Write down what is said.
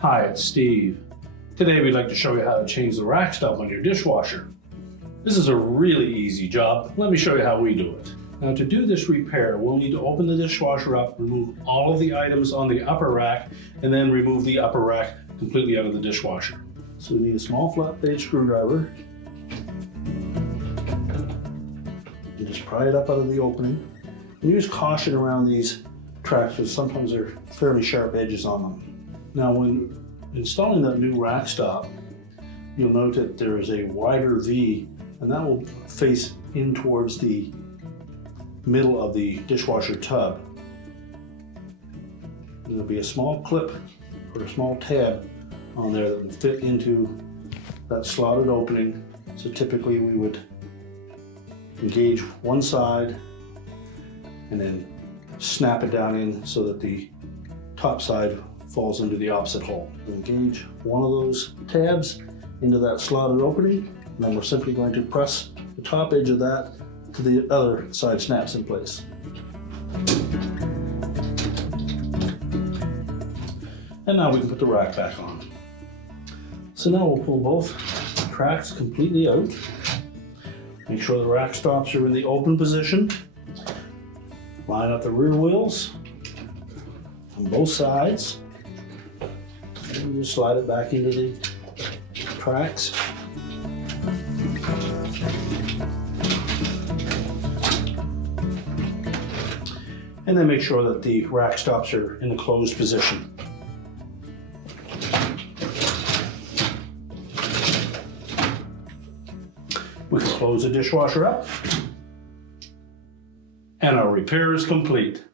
Hi, it's Steve. Today we'd like to show you how to change the rack stop on your dishwasher. This is a really easy job. Let me show you how we do it. Now to do this repair, we'll need to open the dishwasher up, remove all of the items on the upper rack, and then remove the upper rack completely out of the dishwasher. So we need a small flat blade screwdriver. You just pry it up out of the opening. And use caution around these tracks because sometimes there are fairly sharp edges on them. Now when installing that new rack stop, you'll note that there is a wider V, and that will face in towards the middle of the dishwasher tub. And there'll be a small clip or a small tab on there that will fit into that slotted opening. So typically we would engage one side and then snap it down in so that the top side falls into the opposite hole. Engage one of those tabs into that slotted opening, and then we're simply going to press the top edge of that to the other side snaps in place. And now we can put the rack back on. So now we'll pull both tracks completely out. Make sure the rack stops are in the open position. Line up the rear wheels on both sides. And just slide it back into the tracks. And then make sure that the rack stops are in the closed position. We can close the dishwasher up, and our repair is complete.